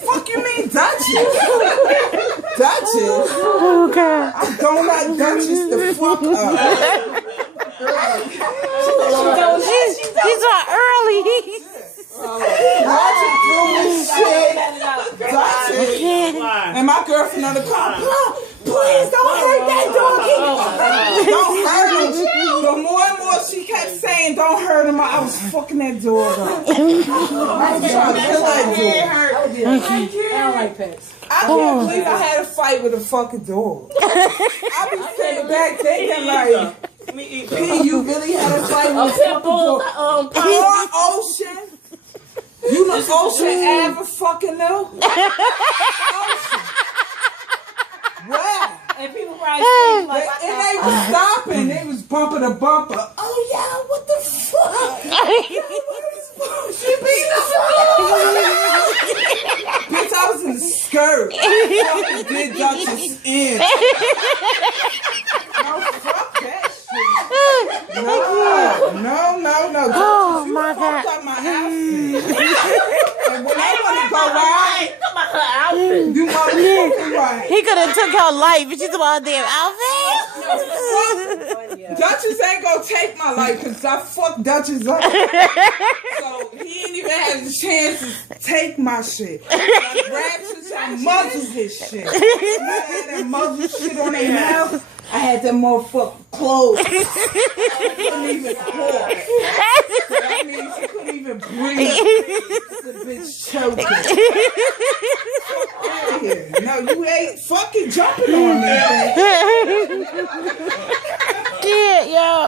Fuck you mean Duchess? Duchess? Oh, God. I don't like Duchess the fuck up. She's on early. Duchess doing shit. Duchess. And my girlfriend on the car, please don't hurt that doggy. Don't hurt him. The more and more she kept saying, don't hurt him, I was fucking that dog up. I was trying to kill that dog. I don't like pets. I can't believe I had a fight with a fucking dog. I be sitting back thinking like, P, you really had a fight with a fucking dog? Or Ocean? You know Ocean ever fucking know? Ocean. Wow. And people probably like, and they was stopping. They was bumper to bumper. Oh, yeah, what the fuck? She beat the fuck. Bitch, I was in the skirt. Fucking did Duchess in. No, fuck that shit. No. Oh, my God. Up my outfit. And when I want to go right, you motherfucking right. He could have took her life, but she's about damn outfit. Duchess ain't gonna take my life because I fucked Duchess up. So he ain't even had the chance to take my shit. I grabbed his and muzzled his shit. I had that muzzle shit on their mouth. I had that motherfucker closed. I couldn't even